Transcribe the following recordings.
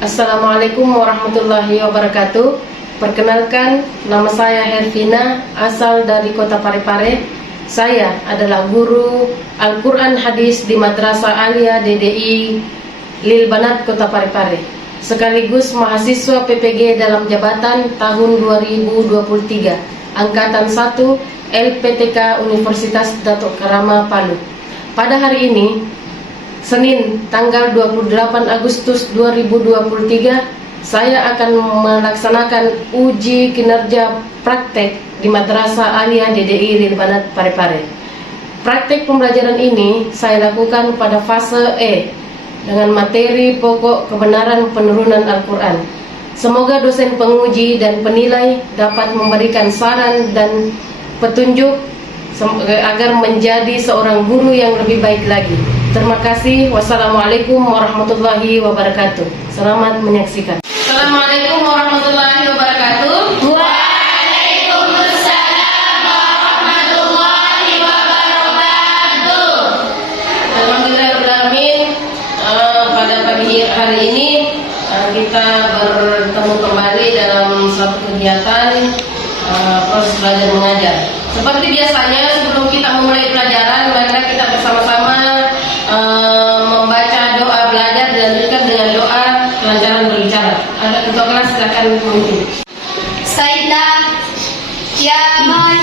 Assalamualaikum warahmatullahi wabarakatuh. Perkenalkan, nama saya Hervina, asal dari Kota Parepare. Saya adalah guru Al-Quran Hadis di Madrasah Alia DDI Lil Banat Kota Parepare, sekaligus mahasiswa PPG dalam jabatan tahun 2023, Angkatan 1 LPTK Universitas Datuk Karama Palu. Pada hari ini, Senin tanggal 28 Agustus 2023, saya akan melaksanakan uji kinerja praktek di Madrasah Alia DDI Lil Banat Parepare. Praktek pembelajaran ini saya lakukan pada fase E dengan materi pokok kebenaran penurunan Al-Quran. Semoga dosen penguji dan penilai dapat memberikan saran dan petunjuk agar menjadi seorang guru yang lebih baik lagi. Terima kasih. Wassalamualaikum warahmatullahi wabarakatuh. Selamat menyaksikan. Assalamualaikum warahmatullahi wabarakatuh. Waalaikumsalam warahmatullahi wabarakatuh. Alhamdulillahirrahmanirrahim. Pada pagi hari ini kita bertemu kembali dalam suatu kegiatan proses belajar mengajar. Seperti biasanya, sebelum kita memulai pelajaran, maka kita bersama-sama membaca doa belajar dilanjutkan dengan doa kelancaran berbicara. Ada ketua kelas, silakan memimpin. Sayyidina Yaman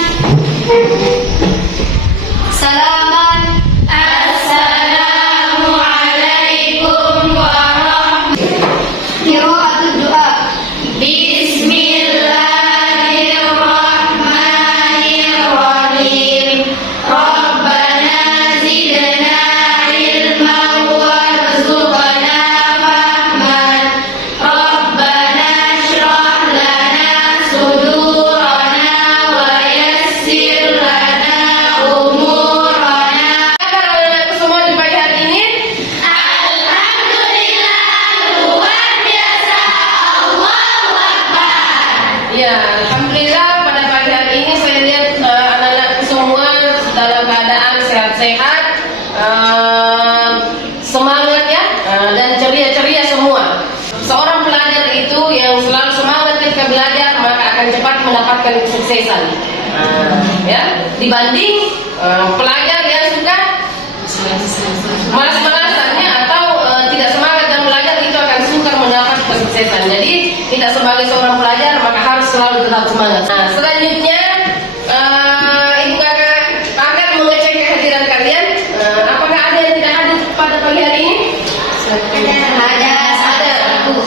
Salaman Assalamualaikum warahmatullahi wabarakatuh. Doa. Bismillahirrahmanirrahim. Rabbana zidna ilman warzuqna fahman. Rabbana shrah lana sudurana wa yassir lana umurana. Anak-anak semua di pagi hari ini, Alhamdulillah, luar biasa. Allahu Akbar. ya, alhamdulillah pada pagi hari ini saya lihat anak-anak semua dalam keadaan sehat-sehat, semangat ya, dan ceria-ceria semua. Seorang pelajar itu yang selalu semangat ketika belajar maka akan cepat mendapatkan kesuksesan. Ya, dibanding pelajar yang suka malas-malasannya atau tidak semangat dan belajar, itu akan sukar mendapat kesuksesan. Jadi kita sebagai seorang pelajar maka harus selalu tetap semangat. Nah, selanjutnya ibu kakak akan mengecek kehadiran kalian. Apakah ada yang tidak hadir pada pagi hari ini? Ada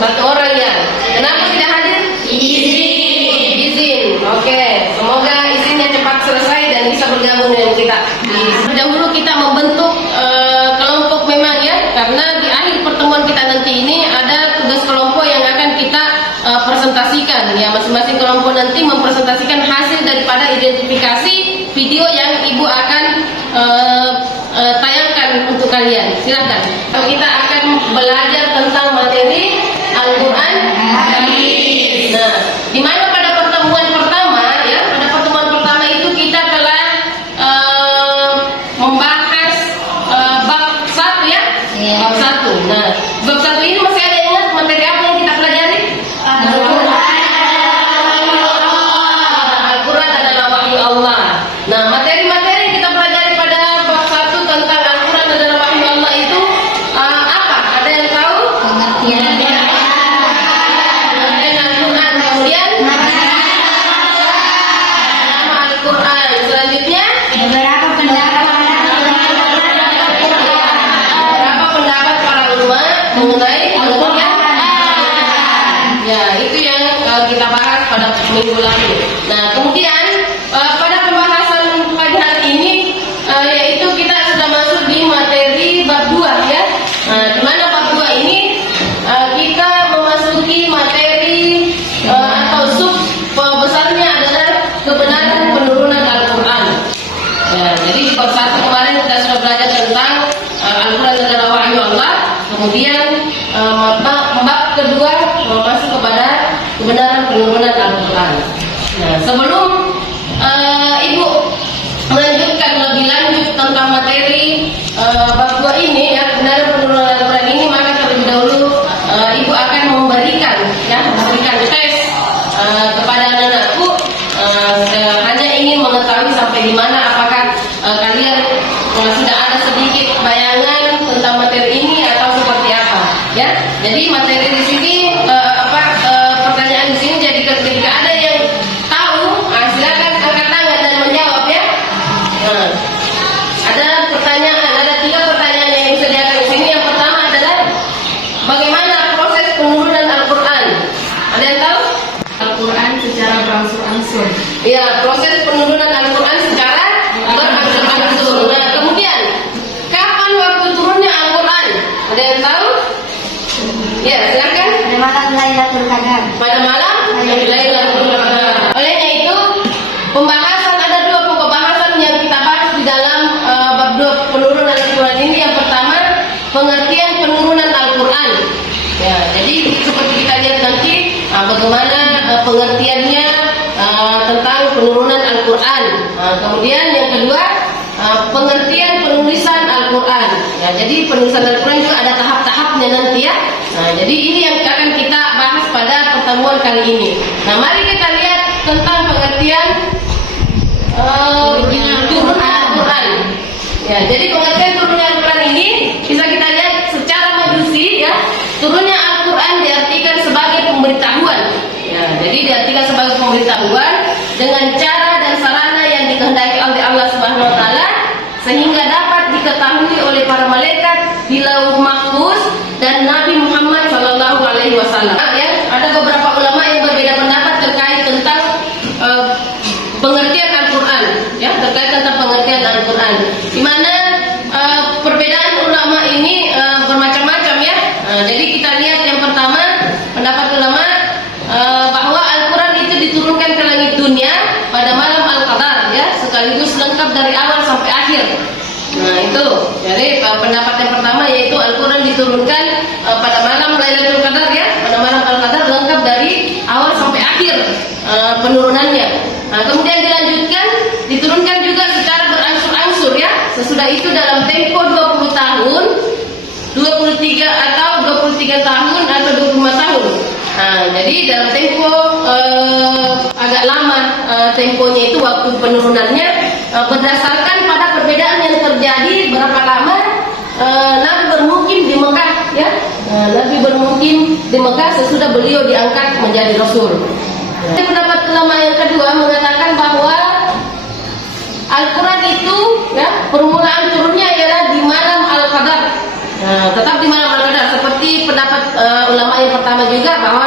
satu orang ya. Kenapa tidak hadir? Izin. Oke, semoga izinnya cepat selesai dan bisa bergabung dengan kita. Dahulu kita membentuk kelompok memang ya, karena di akhir pertemuan kita nanti ini ada tugas kelompok yang akan kita presentasikan ya. Masing-masing kelompok nanti mempresentasikan hasil daripada identifikasi video yang ibu akan tayangkan untuk kalian. Silakan. Kita akan belajar tentang materi Al-Quran. Nah, di mana pada pertemuan pertama ya, pada pertemuan pertama itu kita telah membahas bab 1 ya. Bab 1. Nah, bab 1 ini masih ada ingat materi apa yang kita pelajari? Al-Quran adalah wahyu Allah. Nah, materi-materi yang kita pelajari pada bab 1 tentang Al-Quran adalah wahyu Allah itu apa? Ada yang tahu? Pengertian Al-Quran, kemudian nama Al-Quran. Selanjutnya beberapa pendapat berapa pendapat para ulama mengenai Al-Quran. Ya, itu yang kita bahas pada minggu lalu. Nah, kemudian pada pembahasan pagi hari ini yaitu kita sudah masuk di materi bab 2 ya. Nah, di mana bab 2 ini kita memasuki materi atau sub besarnya adalah kebenaran penurunan Al-Quran. Ya, jadi di bab 1 kemarin kita sudah belajar tentang Al-Quran adalah wahyu Allah. Kemudian bab kedua masuk kepada kebenaran penurunan Al-Quran. Nah, sebelum ibu melanjutkan lebih lanjut tentang materi bab 2 ini ya, kebenaran penurunan Al-Quran ini, maka terlebih dahulu ibu akan ya, memberikan tes kepada anak-anakku, hanya ingin mengetahui sampai di mana apakah kalian sudah ada sedikit bayangan tentang materi ini atau seperti apa, ya. Jadi materi di sini pertanyaan di sini, jadi ketika ada yang tahu, silakan angkat tangan dan menjawab, ya. Ada pertanyaan, ada 3 pertanyaan yang disediakan di sini. Yang pertama adalah bagaimana proses penurunan Al-Quran? Ada yang tahu? Al-Quran secara berangsur-angsur. Ya, proses penurunan Al-Quran secara berangsur-angsur. Nah, kemudian kapan waktu turunnya Al-Quran? Ada yang tahu? Ya, silakan. Pada malam Lailatul Qadar. Pada malam Lailatul Qadar. Olehnya itu, pembahasan ada 2 pokok bahasan yang kita bahas di dalam bab 2 penurunan Al-Quran ini. Yang pertama, pengertian penurunan Al-Quran. Ya, jadi seperti kita lihat nanti bagaimana pengertiannya tentang penurunan Al-Quran. Kemudian yang kedua, pengertian penulisan Al-Quran. Ya, jadi penulisan Al-Quran juga ada tahap-tahapnya nanti, ya. Nah, jadi ini yang akan kita bahas pada pertemuan kali ini. Nah, mari kita lihat tentang pengertian turunnya Al-Quran. Ya, jadi pengertian turunnya Al-Quran ini bisa kita lihat secara majusi, ya. Turunnya Al-Quran diartikan sebagai pemberitahuan. Ya, jadi diartikan sebagai pemberitahuan dengan cara dan sarana yang dikehendaki oleh Allah Subhanahu wa taala, sehingga dapat diketahui oleh para malaikat di Lauh Mahfuz dan Nabi Muhammad sallallahu alaihi wasallam. Ya, ada beberapa ulama yang berbeda pendapat terkait tentang pengertian Al-Quran, ya, terkait tentang pengertian Al-Quran. Di mana perbedaan ulama ini bermacam-macam, ya. Jadi kita lihat yang pertama, pendapat ulama bahwa Al-Quran itu diturunkan ke langit dunia pada malam Al-Qadar, ya, sekaligus lengkap dari awal sampai akhir. Nah, itu. Jadi pendapat yang pertama yaitu Al-Quran diturunkan pada malam Lailatul Qadar, ya, pada malam Al-Qadar lengkap dari awal sampai akhir penurunannya. Nah, kemudian dilanjutkan diturunkan juga secara berangsur-angsur, ya. Sesudah itu dalam tempo 20 tahun, 23 atau 23 tahun atau 25 tahun. Nah, jadi dalam tempo agak lama, temponya itu waktu penurunannya berdasarkan pada perbedaan yang terjadi berapa lama Nabi bermukim di Mekah, ya. Nabi bermukim di Mekah sesudah beliau diangkat menjadi Rasul. Pendapat ulama yang kedua mengatakan bahwa Al-Quran itu, ya, permulaan turunnya ialah di malam Al-Qadar. Tetap di malam Al-Qadar, seperti pendapat ulama yang pertama juga bahwa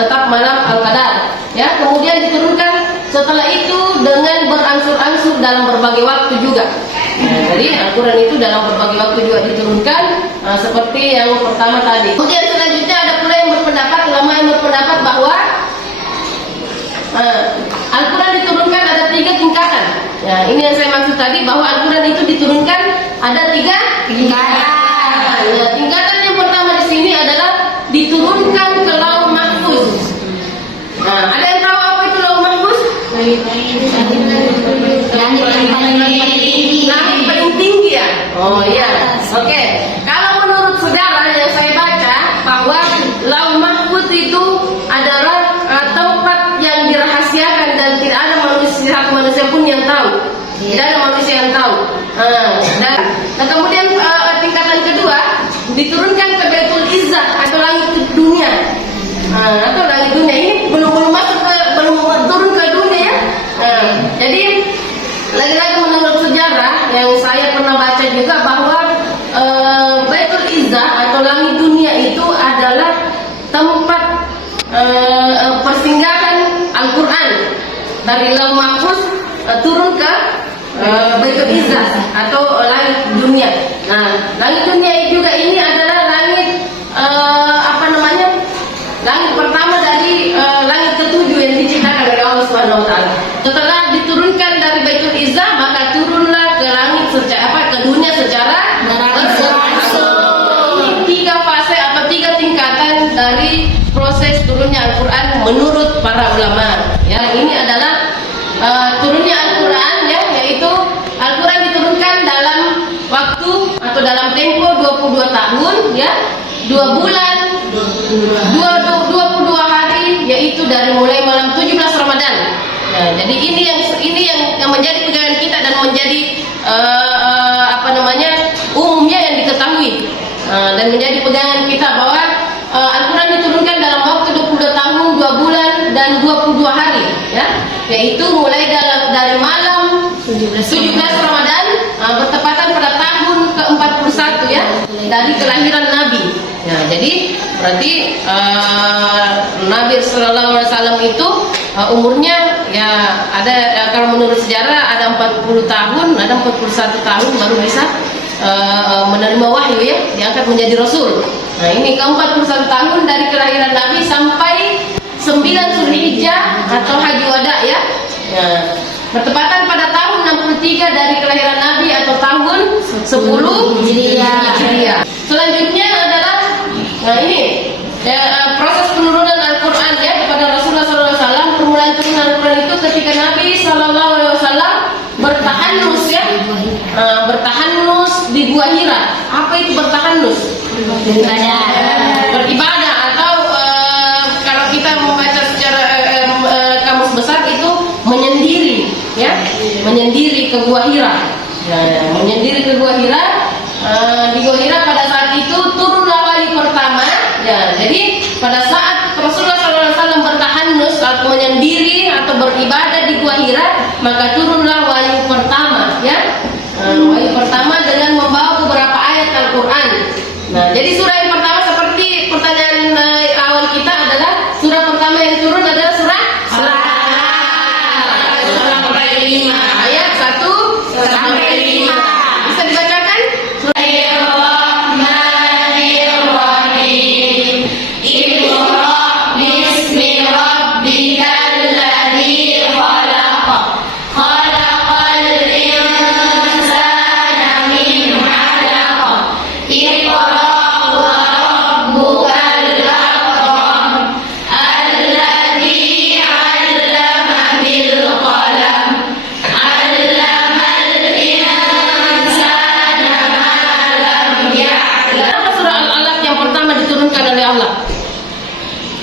tetap malam Al-Qadar, ya. Kemudian diturunkan setelah itu dengan berangsur-angsur dalam berbagai waktu juga. Jadi Al-Quran itu dalam berbagai waktu juga diturunkan, seperti yang pertama tadi. Kemudian selanjutnya ada pula yang berpendapat, ulama yang berpendapat bahwa Al-Quran diturunkan ada 3 tingkatan. Ya, ini yang saya maksud tadi, bahwa Al-Quran itu diturunkan ada 3 tingkatan. Ya, tingkatan yang pertama di sini adalah diturunkan ke Lauh Mahfuz. Nah, ada yang tahu apa itu Lauh Mahfuz? Langit paling tinggi, ya. Oh iya, oke. Kalau menurut sejarah yang saya baca, bahwa Lauh Mahfuz itu adalah tempat yang dirahasiakan dan tidak ada manusia pun yang tahu. Tidak ada manusia yang tahu. Dan kemudian tingkatan kedua diturunkan ke Baitul Izzah atau langit dunia. Atau langit dunia ini belum masuk belum turun ke dunia, ya. Jadi lagi-lagi menurut sejarah yang saya pernah baca juga bahwa Baitul Izzah atau langit dunia itu adalah tempat persinggahan Al-Quran dari Lauh Mahfuz turun ke Baitul Izzah atau langit dunia. Nah, langit dunia juga ini adalah langit langit pertama dari langit ketujuh yang diciptakan oleh Allah Subhanahu wa taala. Setelah diturunkan dari Baitul Izzah, maka turunlah ke langit ke dunia secara berangsur-angsur. 3 fase atau 3 tingkatan dari proses turunnya Al-Quran menurut para ulama. Ya, ini adalah turunnya Al-Quran, ya, yaitu Al-Quran diturunkan dalam waktu atau dalam tempo 22 tahun, ya, 2 bulan, 22 itu dari mulai malam 17 Ramadan. Nah, jadi ini yang menjadi pegangan kita dan menjadi umumnya yang diketahui dan menjadi pegangan kita bahwa Al-Quran diturunkan dalam waktu 22 tahun, 2 bulan dan 22 hari, ya, yaitu mulai dari malam 17 Ramadan bertepatan pada tahun ke-41 ya dari kelahiran Nabi. Nah, jadi berarti Nabi Sallallahu Alaihi Wasallam itu umurnya ya ada kalau menurut sejarah ada 40 tahun, ada 41 tahun baru bisa menerima wahyu ya, diangkat menjadi Rasul. Nah, ini ke-41 tahun dari kelahiran Nabi sampai 9 Zulhijjah atau Haji Wada ya. Nah, bertepatan pada tahun 63 dari kelahiran Nabi atau tahun 10 Hijriah. Selanjutnya adalah ini proses penurunan Al-Quran ya kepada Rasulullah SAW. Permulaan turunan Al-Quran itu ketika Nabi SAW bertahanus ya, bertahanus di Gua Hira. Apa itu bertahanus? Beribadah atau kalau kita membaca secara kamus besar itu menyendiri ya, menyendiri ke Gua Hira. Menyendiri ke Gua Hira. Di Gua Hira pada saat itu turunlah wahyu pertama ya. Jadi pada saat Rasulullah SAW bertahanus atau menyendiri atau beribadah di Gua Hira, maka turunlah wahyu pertama ya. Wahyu pertama dengan membawa beberapa ayat Al-Quran. Nah, jadi surah yang pertama seperti pertanyaan awal kita adalah surah pertama yang turun adalah surah ayat 1 sampai 5. Bisa dibacakan?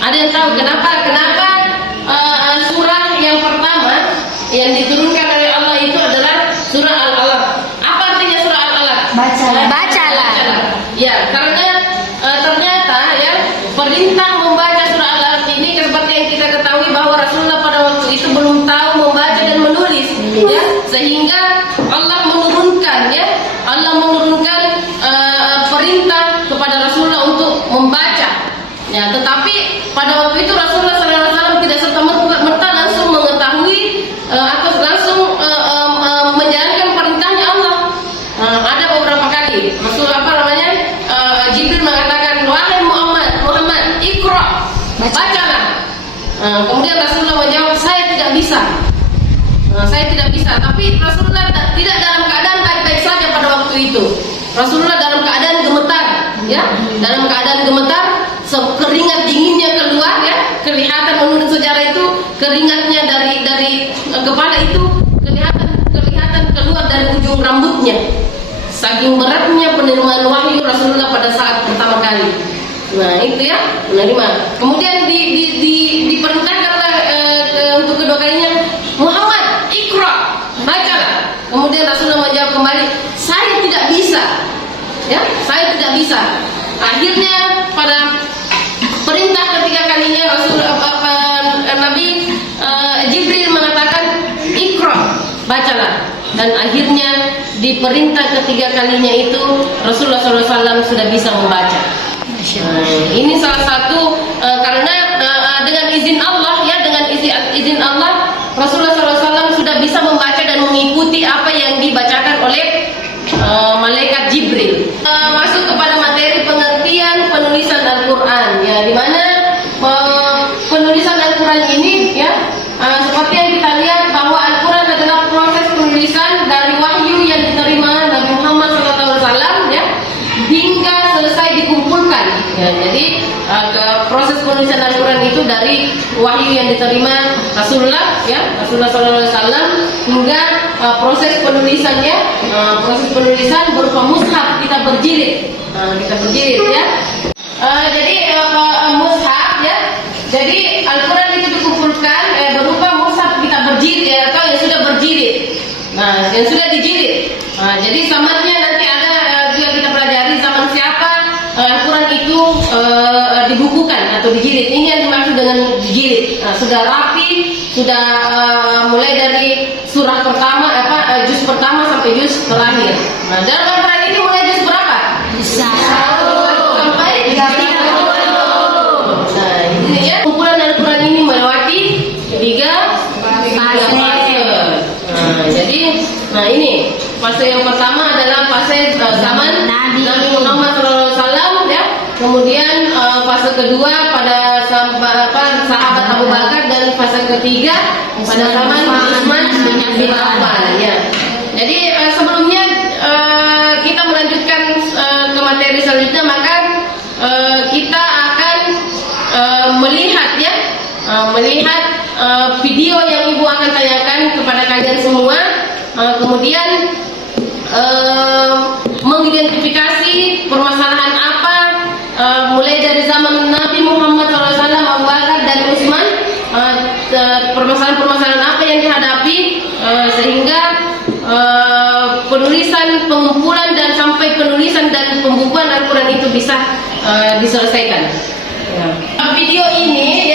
Ada yang tahu kenapa surah yang pertama yang diturunkan oleh Allah itu adalah surah Al-Alaq? Apa artinya surah Al-Alaq? Bacalah. Ya, karena ternyata ya perintah membaca surah Al-Alaq ini seperti yang kita ketahui bahwa Rasulullah pada waktu itu belum tahu membaca dan menulis, ya, sehingga Allah menurunkan perintah kepada Rasulullah untuk membaca. Ya, tetapi pada waktu itu Rasulullah SAW tidak serta-merta langsung mengetahui atau langsung menjalankan perintahnya Allah. Ada beberapa kali Jibril mengatakan, wahai Muhammad, Iqra, bacalah. Kemudian Rasulullah menjawab, saya tidak bisa. Tapi Rasulullah tidak dalam keadaan baik-baik saja pada waktu itu. Rasulullah dalam keadaan gemetar, ya, dalam keadaan gemetar. Keringat dinginnya keluar ya, kelihatan menurut sejarah itu keringatnya dari kepala itu kelihatan keluar dari ujung rambutnya. Saking beratnya penerimaan wahyu Rasulullah pada saat pertama kali. Nah, itu ya, menerima. Kemudian diperintahkanlah untuk kedua kalinya, Muhammad, Iqra, bacalah. Kemudian Rasulullah menjawab kembali, saya tidak bisa. Ya, saya tidak bisa. Akhirnya pada perintah ketiga kalinya Nabi Jibril mengatakan, Iqra, bacalah. Dan akhirnya di perintah ketiga kalinya itu Rasulullah SAW sudah bisa membaca. Ini salah satu karena dengan izin Allah ya, dengan izin Allah Rasulullah SAW sudah bisa membaca dan mengikuti apa yang dibacakan oleh malaikat Jibril. Masuk kepada materi pengertian penulisan Al-Quran ya, di mana penulisan Al-Quran ini ya seperti yang kita lihat bahwa Al-Quran adalah proses penulisan dari wahyu yang diterima Nabi Muhammad SAW ya hingga selesai dikumpulkan ya. Jadi proses penulisan Al-Quran itu dari wahyu yang diterima Rasulullah SAW hingga proses penulisannya, proses penulisan berupa mushaf, kita berjilid ya. Jadi mushaf ya. Jadi Al-Quran itu Jadi zamannya nanti ada juga kita pelajari zaman siapa Al-Quran itu dibukukan atau dijilid. Ini yang dimaksud dengan dijilid. Sudah rapi, sudah mulai dari surah pertama, juz pertama sampai juz terakhir. Nah, dalam Al-Quran ini mulai juz berapa? Sampai 30. Nah, ini ya. Kumpulan Al-Quran ini melewati tiga fase. Nah, ini fase yang pertama adalah fase zaman Nabi Muhammad SAW, ya. Kemudian fase kedua pada sahabat Abu Bakar, dan fase ketiga pada zaman Utsman bin Affan, ya. Jadi sebelumnya kita melanjutkan ke materi selanjutnya, maka kita akan melihat video yang Ibu akan tanyakan kepada kalian semua. Kemudian mengidentifikasi permasalahan apa mulai dari zaman Nabi Muhammad SAW, Abu Bakar dan Utsman, permasalahan-permasalahan apa yang dihadapi sehingga penulisan, pengumpulan dan sampai penulisan dan pembukuan Al-Quran itu bisa diselesaikan. Video ini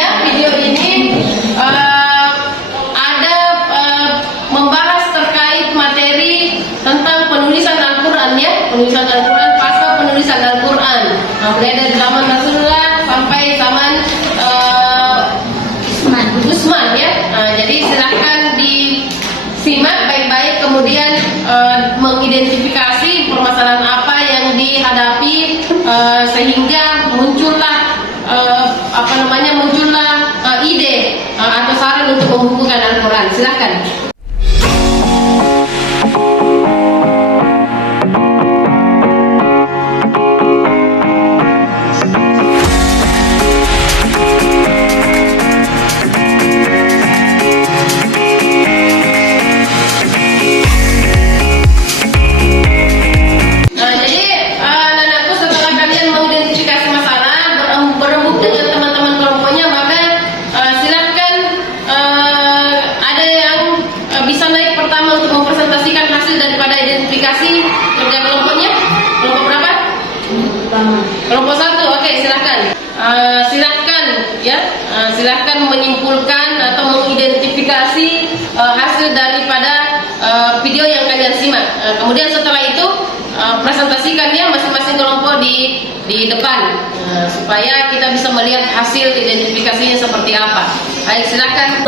ada membahas terkait materi tentang penulisan Al-Quran, ya. Penulisan Al-Quran, fase penulisan Al-Quran, mulai dari zaman Rasulullah sampai zaman Utsman, ya. Jadi silahkan disimak baik-baik, kemudian mengidentifikasi permasalahan apa yang dihadapi sehingga muncullah ide atau saran untuk membukukan Al-Quran. Silahkan. Kelompok 1, oke, silahkan menyimpulkan atau mengidentifikasi hasil daripada video yang kalian simak. Kemudian setelah itu presentasikannya masing-masing kelompok di depan supaya kita bisa melihat hasil identifikasinya seperti apa. Baik, silahkan.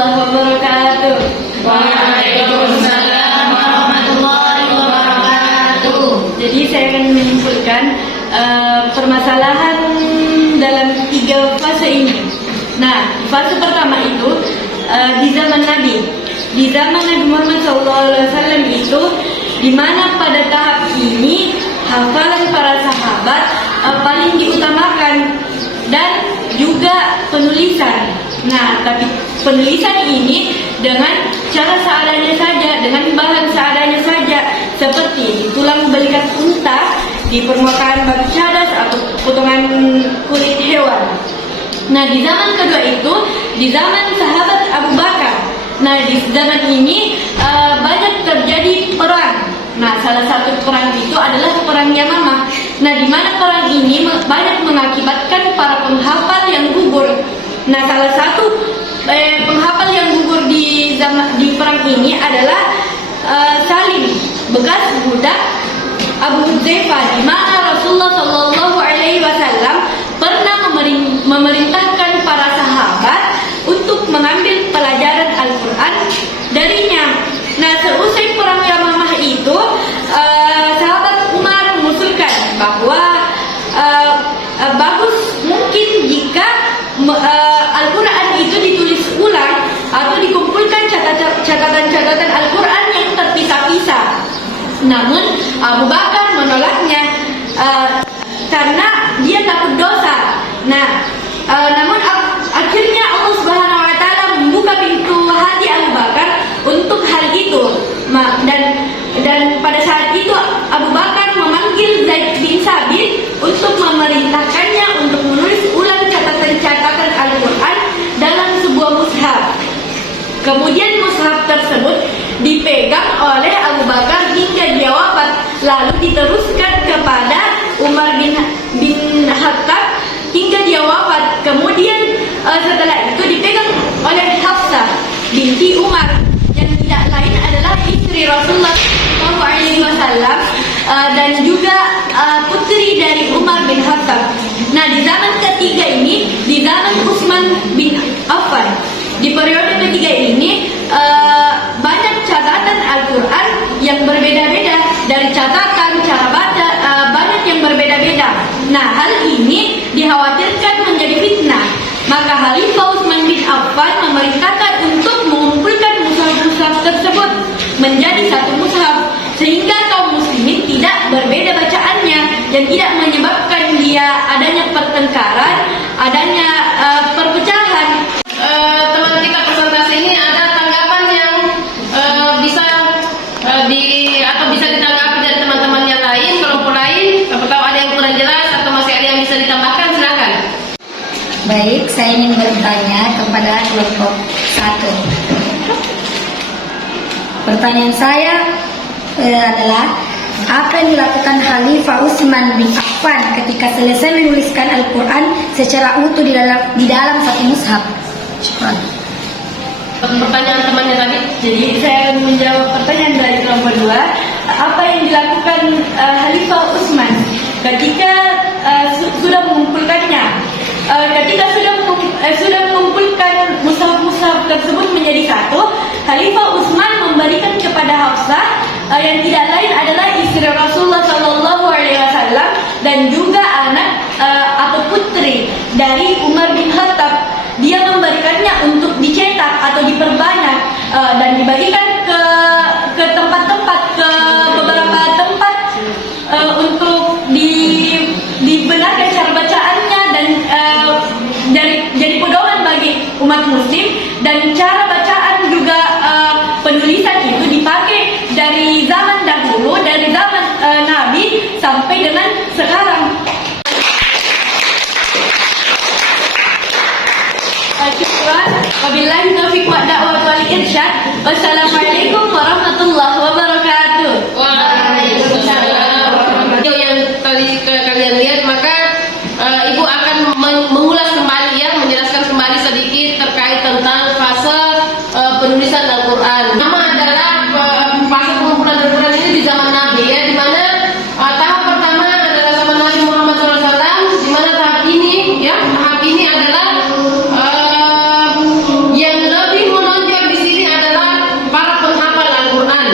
Waalaikumsalam warahmatullahi wabarakatuh. Jadi saya akan menyimpulkan permasalahan dalam 3 fase ini. Nah, fase pertama itu di zaman Nabi. Di zaman Nabi Muhammad SAW itu, di mana pada tahap ini hafalan para sahabat paling diutamakan, dan juga penulisan. Nah, tapi penulisan ini dengan cara seadanya saja, dengan bahan seadanya saja, seperti tulang belikat unta di permukaan batu cadas atau potongan kulit hewan. Nah, di zaman kedua itu, di zaman sahabat Abu Bakar. Nah, di zaman ini banyak terjadi perang. Nah, salah satu perang itu adalah perang Yamamah. Nah, di mana perang ini banyak mengakibatkan para penghafal yang gugur. Nah, salah satu penghafal yang gugur di perang ini adalah Salim, bekas budak Abu Hudzaifah, di mana Rasulullah SAW pernah memerintahkan para sahabat untuk mengambil pelajaran Al-Quran darinya. Nah, seusai perang Yamamah itu, sahabat Umar mengusulkan bahwa bagus mungkin jika Al-Quran itu ditulis ulang atau dikumpulkan catatan-catatan Al-Quran yang terpisah-pisah. Namun Abu Bakar menolaknya karena dia takut dosa. Nah, namun akhirnya Allah Subhanahu Wa Taala membuka pintu hati Abu Bakar untuk hal itu. Dan pada saat itu Abu Bakar memanggil Zaid bin Sabit untuk memerintahkannya untuk menulis ulang catatan-catatan Al-Quran dalam sebuah mushaf. Kemudian mushaf tersebut dipegang oleh Abu Bakar hingga dia wafat. lalu diteruskan kepada Umar bin Khattab hingga dia wafat. Kemudian setelah itu dipegang oleh Hafsah binti Umar yang tidak lain adalah istri Rasulullah SAW dan juga putri dari Umar bin Khattab. Nah, di zaman ketiga ini, di zaman Utsman bin Affan, di periode ketiga ini banyak catatan Al-Quran yang berbeda-beda, dari catatan, cara baca, banyak yang berbeda-beda. Nah, hal ini dikhawatirkan menjadi fitnah. Maka Khalifah Utsman bin Affan memerintahkan untuk mengumpulkan mushaf-mushaf tersebut menjadi satu mushaf, sehingga kaum muslimin tidak berbeda bacaannya dan tidak menyebabkan dia adanya pertengkaran, adanya perpecahan. Teman kita presentasi ini ada tanggapan yang bisa bisa ditanggapi dari teman-teman yang lain, kelompok lain. Siapa tahu ada yang kurang jelas atau masih ada yang bisa ditambahkan, silakan. Baik, saya ingin bertanya kepada kelompok 1. Pertanyaan saya adalah, apa yang dilakukan Khalifah Utsman bin Affan ketika selesai menuliskan Al-Quran secara utuh di dalam satu mushaf? Syukran. Pertanyaan temannya tadi. Jadi saya akan menjawab pertanyaan dari kelompok 2. Apa yang dilakukan Khalifah Utsman ketika sudah mengumpulkannya? Ketika sudah mengumpulkan mushaf-mushaf tersebut menjadi satu, Khalifah Utsman memberikan kepada Hafsah yang tidak lain adalah istri Rasulullah SAW dan juga anak atau putri dari Umar bin Khattab. Dia memberikannya untuk dicetak atau diperbanyak dan dibagikan ke tempat-tempat, ke beberapa tempat untuk dibenarkan cara bacaannya dan jadi pedoman bagi umat muslim. Dan cara bacaan juga penulisan itu dipakai dari zaman dahulu, dari zaman Nabi sampai dengan sekarang. Syukran. Wabillahi taufiq wa da'wah wal irsyad. Wassalamualaikum warahmatullahi wabarakatuh. Waalaikumsalam. Yang tadi kalian lihat, maka Ibu akan mengulas kembali ya, menjelaskan kembali sedikit terkait tentang fase penulisan Al-Quran. Nama adalah fase pengumpulan Al-Quran ini di zaman Nabi ya, di mana tahap pertama adalah zaman Nabi Muhammad SAW, di mana tahap ini adalah yang lebih menonjol di sini adalah para penghafal Al-Quran.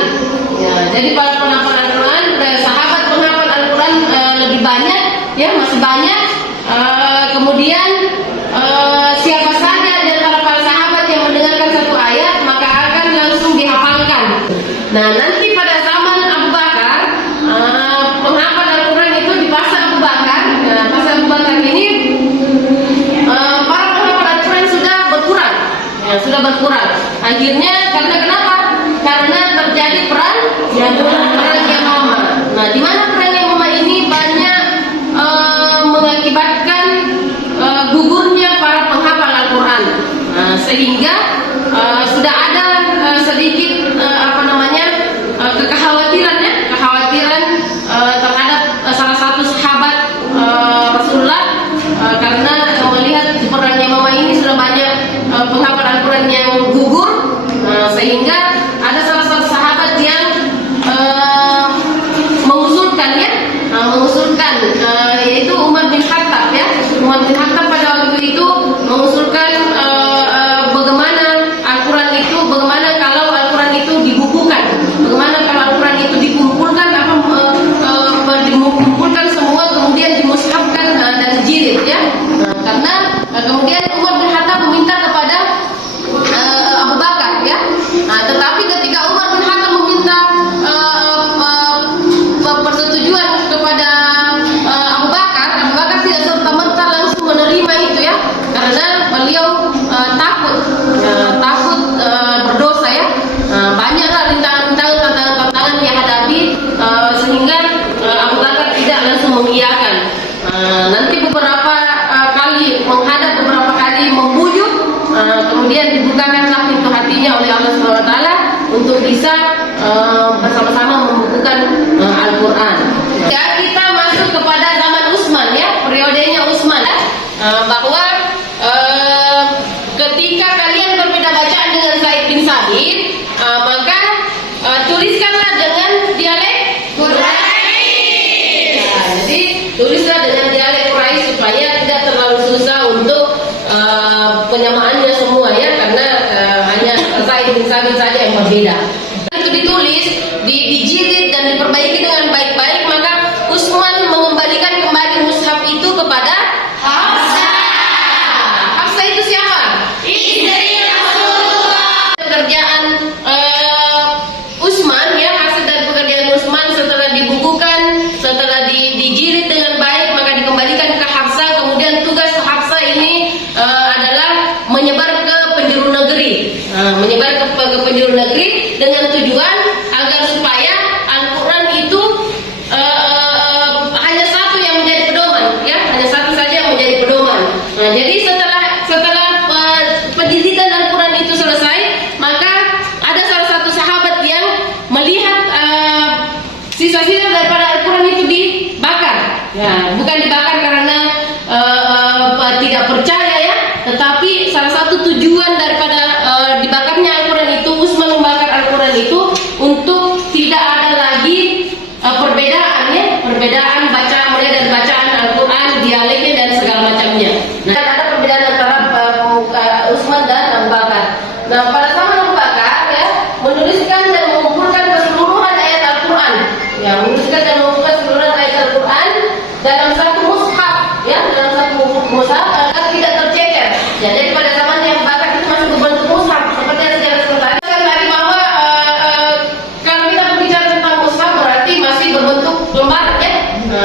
Ya, jadi para penghafal Al-Quran, sahabat penghafal Al-Quran lebih banyak, ya masih banyak. Kemudian siapa saja di antara para sahabat yang mendengarkan satu ayat maka akan langsung dihafalkan. Nah, nanti pada zaman Abu Bakar, penghafal Al-Quran itu di masa Abu Bakar. Nah, masa Abu Bakar ini para penghafal Al-Quran sudah berkurang. Ya, sudah berkurang. Akhirnya karena kenapa? Karena terjadi perang Yamamah. Nah, di mana perang Yamamah ini banyak mengakibatkan gugurnya para penghafal Al-Quran. Sehingga sudah ada sedikit kekhawatiran terhadap salah satu sahabat Rasulullah karena melihat di perang Yamamah ini sudah banyak penghafal Al-Quran yang gugur, sehingga ada salah satu sahabat yang mengusulkan yaitu Umar bin Khattab ya. Umar bin Khattab pada waktu itu mengusulkan bagaimana kalau Al-Quran itu dibukukan, bagaimana kalau Al-Quran itu dikumpulkan dikumpulkan semua kemudian dimushafkan dan dijilid ya. Karena kemudian Umar bin Khattab meminta kepada Abu Bakar ya. Tetapi ketika Umar bin Khattab meminta persetujuan kepada Abu Bakar tidak serta-merta langsung menerima itu ya, karena beliau takut berdosa ya. Banyaklah tantangan yang hadapi, sehingga Abu Bakar tidak langsung mengiyakan. Nanti beberapa kali menghadap, beberapa kali membujuk, kemudian dibukakanlah pintu hatinya oleh Allah SWT untuk bisa bersama-sama membukukan Al-Quran. Al-Quran. Ya, kita masuk kepada zaman Utsman ya, periodenya Utsman ya. Bahwa ketika kalian berbeda bacaan dengan Zaid bin Sabit, maka tuliskanlah dengan dialek Quraisy. Jadi tulislah dengan dialek Quraisy supaya tidak terlalu susah untuk penyamaannya semua ya, karena hanya Zaid bin Sabit saja yang berbeda. Itu ditulis, dijilid dan diperbaiki dengan baik-baik, maka Utsman mengembalikan kembali mushaf itu kepada Hafsah. Hafsah itu siapa? Istri Rasulullah. Pekerjaan Utsman ya, hasil dari pekerjaan Utsman setelah dibukukan, setelah dijilid dengan baik, maka dikembalikan ke Hafsah. Kemudian tugas Hafsah ini adalah menyebar ke penjuru negeri, penjuru negeri dengan tujuan agar supaya Al-Quran itu hanya satu yang menjadi pedoman, ya, hanya satu saja yang menjadi pedoman. Nah, jadi setelah penjilidan Al-Quran itu selesai, maka ada salah satu sahabat yang melihat sisa-sisa daripada Al-Quran itu dibakar. Ya, bukan dibakar karena tidak percaya ya, tetapi salah satu tujuan daripada dibakarnya Al-Quran itu, Utsman membakar Al-Quran itu untuk tidak ada lagi perbedaan bacaan, mulai dari bacaan Al-Quran, dialeknya dan segala macamnya. Nah, ada perbedaan antara Utsman dan Abu Bakar. Nah, pada zaman Abu Bakar ya, menuliskan dan mengumpulkan keseluruhan ayat Al-Quran, ya, menuliskan dan mengumpulkan keseluruhan ayat Al-Quran dalam satu mushaf, ya, dalam satu mushaf agar tidak tercecer. Ya, jadi pada zaman yang Bakar itu masih berbentuk mushaf seperti yang sejarah tadi. Tadi bahwa kalau kita berbicara tentang mushaf berarti masih berbentuk lembar, ya,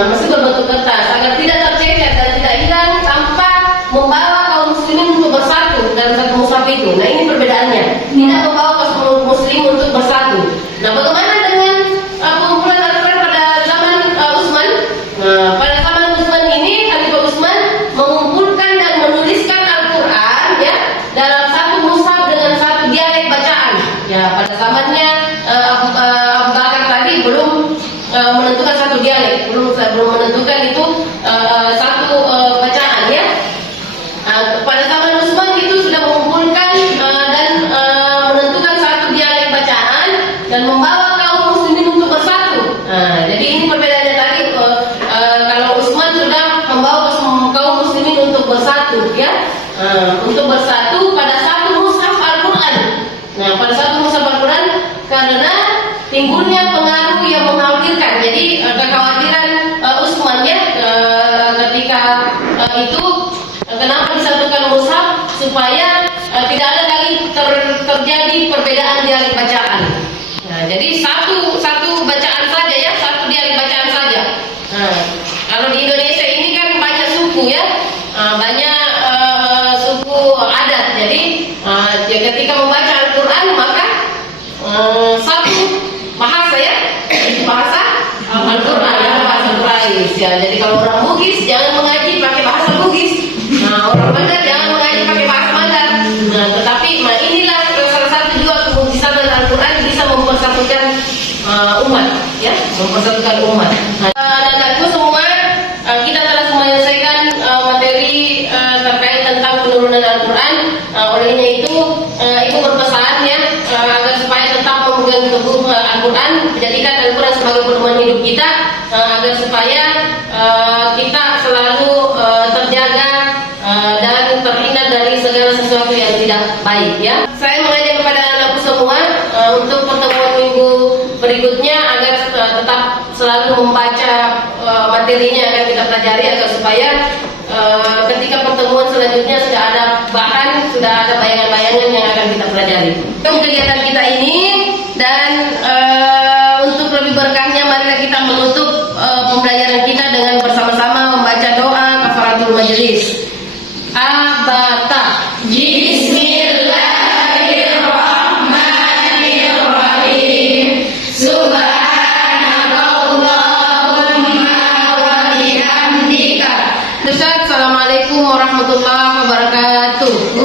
masih berbentuk kertas agar tidak tercecer dan tidak hilang tanpa membawa kaum muslimin untuk bersatu dalam satu mushaf itu. Nah, ini perbedaannya. Tidak membawa kaum muslim untuk bersatu. Nah, bagaimana dengan pengumpulan Al-Quran pada zaman Utsman? Pada zaman Utsman ini, Khalifah Utsman mengumpulkan dan menuliskan Al-Quran ya dalam satu mushaf dengan satu dialek bacaan. Ya, pada zamannya Abu Bakar tadi belum menentukan satu dialek, belum menentukan itu satu bacaan ya. Pada zaman Utsman itu sudah mengumpulkan dan menentukan satu dialek bacaan dan membawa kaum muslimin untuk bersatu. Jadi ini perbedaannya tadi, kalau Utsman sudah membawa kaum muslimin untuk bersatu ya, untuk bersatu pada satu mushaf Al-Quran. Nah, pada satu mushaf Al-Quran karena timbulnya pengaruh yang mengkhawatirkan. Jadi kekhawatiran Utsman ya ketika itu, kenapa disatukan mushaf supaya tidak ada lagi terjadi perbedaan dialek bacaan. Nah, jadi satu bacaan saja ya, satu dialek bacaan saja. Nah, kalau di Indonesia ini kan banyak suku ya, banyak suku adat. Jadi ketika membaca Al-Quran maka satu bahasa ya, bahasa Al-Quran ya, bahasa Quraisy ya. Jadi kalau orang Bugis jangan mengaji pakai bahasa Bugis. Nah, orang Mandar jangan mengaji pakai bahasa Mandar. Nah, tetapi inilah salah satu juga kemujizatan Al-Quran bisa mempersatukan umat ya, mempersatukan umat. Nah, anak-anakku semua, kita telah menyelesaikan materi terkait tentang penurunan Al-Quran. Olehnya itu ibu berpesan ya, agar supaya tetap memegang teguh Al-Quran, menjadikan Al-Quran sebagai pedoman hidup kita, agar supaya kita selalu terjaga dan terhindar dari segala sesuatu yang tidak baik ya. Saya mengajak kepada anakku semua untuk pertemuan minggu berikutnya agar tetap selalu membaca materinya yang akan kita pelajari, agar supaya ketika pertemuan selanjutnya sudah ada bahan, sudah ada bayangan-bayangan yang akan kita pelajari. Kegiatan kita ini dan untuk lebih berkahnya, marilah kita menutup pembelajaran kita dengan bersama-sama membaca doa kafaratul majelis. Abata. Bismillahirrahmanirrahim. Subhanakallahumma wa bihamdika. Assalamualaikum warahmatullahi wabarakatuh.